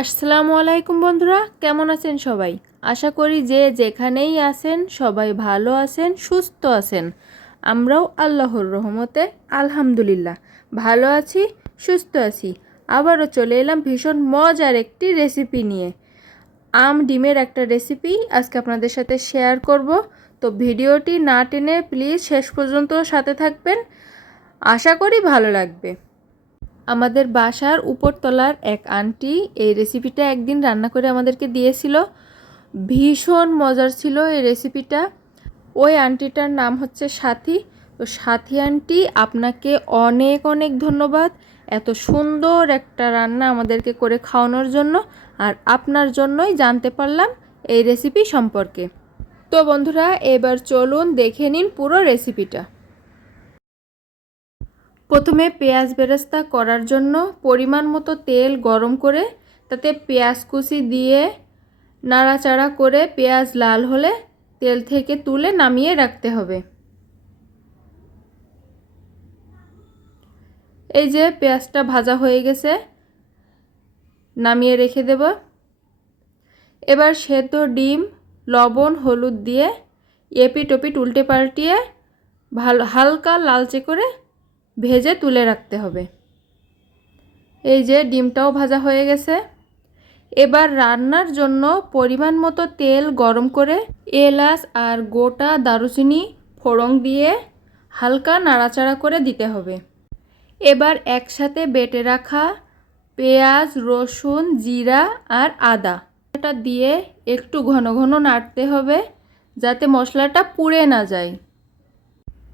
আসসালামু আলাইকুম বন্ধুরা, কেমন আছেন সবাই? আশা করি যে যেখানেই আছেন সবাই ভালো আছেন, সুস্থ আছেন। আমরাও আল্লাহর রহমতে আলহামদুলিল্লাহ ভালো আছি, সুস্থ আছি। আবারও চলে এলাম ভীষণ মজার একটি রেসিপি নিয়ে। ডিমের একটা রেসিপি আজকে আপনাদের সাথে শেয়ার করব। তো ভিডিওটি না টেনে প্লিজ শেষ পর্যন্ত সাথে থাকবেন, আশা করি ভালো লাগবে। আমাদের বাসার উপরতলার এক আন্টি এই রেসিপিটা একদিন রান্না করে আমাদেরকে দিয়েছিল। ভীষণ মজার ছিল এই রেসিপিটা। ওই আন্টিটার নাম হচ্ছে সাথী। তো সাথী আন্টি, আপনাকে অনেক অনেক ধন্যবাদ এত সুন্দর একটা রান্না আমাদেরকে করে খাওয়ানোর জন্য। আর আপনার জন্যই জানতে পারলাম এই রেসিপি সম্পর্কে। তো বন্ধুরা, এবার চলুন দেখে নিন পুরো রেসিপিটা। প্রথমে পেঁয়াজ বেরেস্তা করার জন্য পরিমাণ মতো তেল গরম করে তাতে পেঁয়াজ কুচি দিয়ে নাড়াচাড়া করে পেঁয়াজ লাল হলে তেল থেকে তুলে নামিয়ে রাখতে হবে। এই যে পেঁয়াজটা ভাজা হয়ে গেছে, নামিয়ে রেখে দেব। এবার সেদ্ধ ডিম লবণ হলুদ দিয়ে এপিট ওপিট উল্টে পাল্টিয়ে হালকা লালচে করে ভেজে তুলে রাখতে হবে। এই যে ডিমটাও ভাজা হয়ে গেছে। এবার রান্নার জন্য পরিমাণ মতো তেল গরম করে এলাচ আর গোটা দারুচিনি ফোড়ন দিয়ে হালকা নাড়াচাড়া করে দিতে হবে। এবার একসাথে বেটে রাখা পেঁয়াজ, রসুন, জিরা আর আদা এটা দিয়ে একটু ঘন ঘন নাড়তে হবে যাতে মশলাটা পুড়ে না যায়।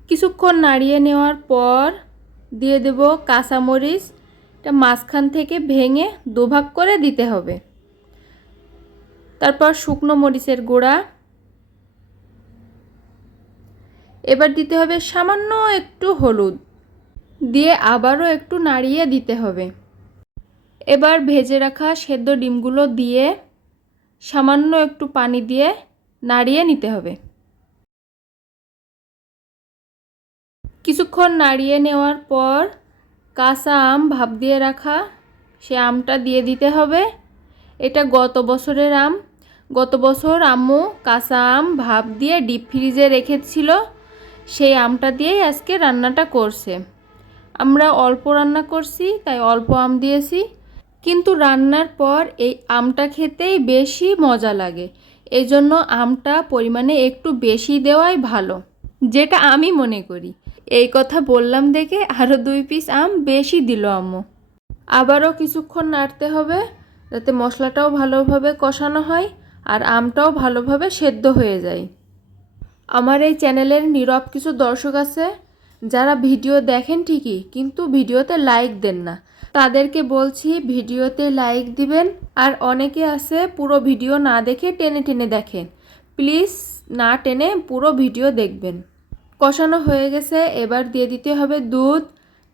কিছুক্ষণ নাড়িয়ে নেওয়ার পর দিয়ে দেব কাঁচামরিচ। এটা মাঝখান থেকে ভেঙে দুভাগ করে দিতে হবে। তারপর শুকনো মরিচের গুঁড়া। এবার দিতে হবে সামান্য একটু হলুদ দিয়ে আবারও একটু নাড়িয়ে দিতে হবে। এবার ভেজে রাখা সেদ্ধ ডিমগুলো দিয়ে সামান্য একটু পানি দিয়ে নাড়িয়ে নিতে হবে। কিছুক্ষণ নাড়িয়ে নেওয়ার পর কাঁচা আম ভাপ দিয়ে রাখা সে আমটা দিয়ে দিতে হবে। এটা গত বছরের আম। গত বছর আম্মু কাঁচা আম ভাপ দিয়ে ডিপ ফ্রিজে রেখেছিল, সেই আমটা দিয়েই আজকে রান্নাটা করছে। আমরা অল্প রান্না করছি তাই অল্প আম দিয়েছি, কিন্তু রান্নার পর এই আমটা খেতেই বেশি মজা লাগে। এই জন্য আমটা পরিমাণে একটু বেশি দেওয়াই ভালো, যেটা আমি মনে করি। এই কথা বললাম দেখে আরও 2 পিস আম বেশি দিল আম্মু। আবারও কিছুক্ষণ নাড়তে হবে যাতে মশলাটাও ভালোভাবে কষানো হয় আর আমটাও ভালোভাবে সেদ্ধ হয়ে যায়। আমার এই চ্যানেলের নীরব কিছু দর্শক আছে যারা ভিডিও দেখেন ঠিকই, কিন্তু ভিডিওতে লাইক দেন না। তাদেরকে বলছি ভিডিওতে লাইক দিবেন। আর অনেকে আছে পুরো ভিডিও না দেখে টেনে টেনে দেখেন, প্লিজ না টেনে পুরো ভিডিও দেখবেন। কষানো হয়ে গেছে, এবার দিয়ে দিতে হবে দুধ।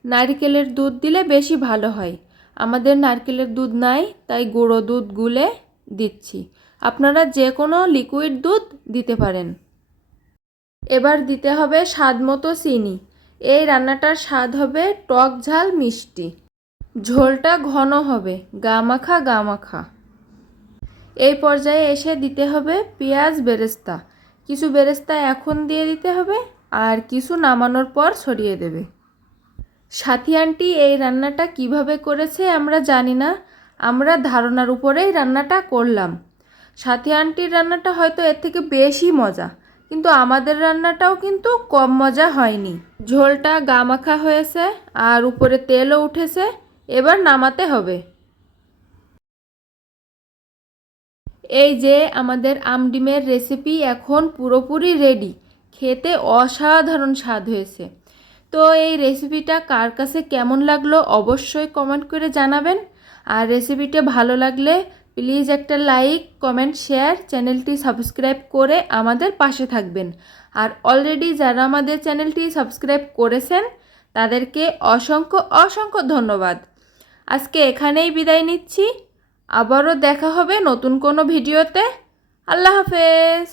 নারকেলের দুধ দিলে বেশি ভালো হয়। আমাদের নারকেলের দুধ নাই তাই গুঁড়ো দুধ গুলে দিচ্ছি। আপনারা যে কোনো লিকুইড দুধ দিতে পারেন। এবার দিতে হবে স্বাদ মতো চিনি। এই রান্নাটার স্বাদ হবে টক ঝাল মিষ্টি। ঝোলটা ঘন হবে, গামাখা গামাখা। এই পর্যায়ে এসে দিতে হবে পেঁয়াজ বেরেস্তা। কিছু বেরেস্তা এখন দিয়ে দিতে হবে আর কিছু নামানোর পর ছড়িয়ে দেবে। সাথী আন্টি এই রান্নাটা কিভাবে করেছে আমরা জানি না, আমরা ধারণার উপরেই রান্নাটা করলাম। সাথী আন্টির রান্নাটা হয়তো এর থেকে বেশি মজা, কিন্তু আমাদের রান্নাটাও কিন্তু কম মজা হয়নি। ঝোলটা গামাখা হয়েছে আর উপরে তেলও উঠেছে। এবার নামাতে হবে। এই যে আমাদের ডিমের রেসিপি এখন পুরোপুরি রেডি। খেতে অসাধারণ স্বাদ হয়েছে। তো এই রেসিপিটা কার কাছে কেমন লাগলো অবশ্যই কমেন্ট করে জানাবেন। আর রেসিপিটা ভালো লাগলে প্লিজ একটা লাইক, কমেন্ট, শেয়ার, চ্যানেলটি সাবস্ক্রাইব করে আমাদের পাশে থাকবেন। আর অলরেডি যারা আমাদের চ্যানেলটি সাবস্ক্রাইব করেছেন তাদেরকে অসংখ্য অসংখ্য ধন্যবাদ। আজকে এখানেই বিদায় নিচ্ছি। আবারও দেখা হবে নতুন কোনো ভিডিওতে। আল্লাহ হাফেজ।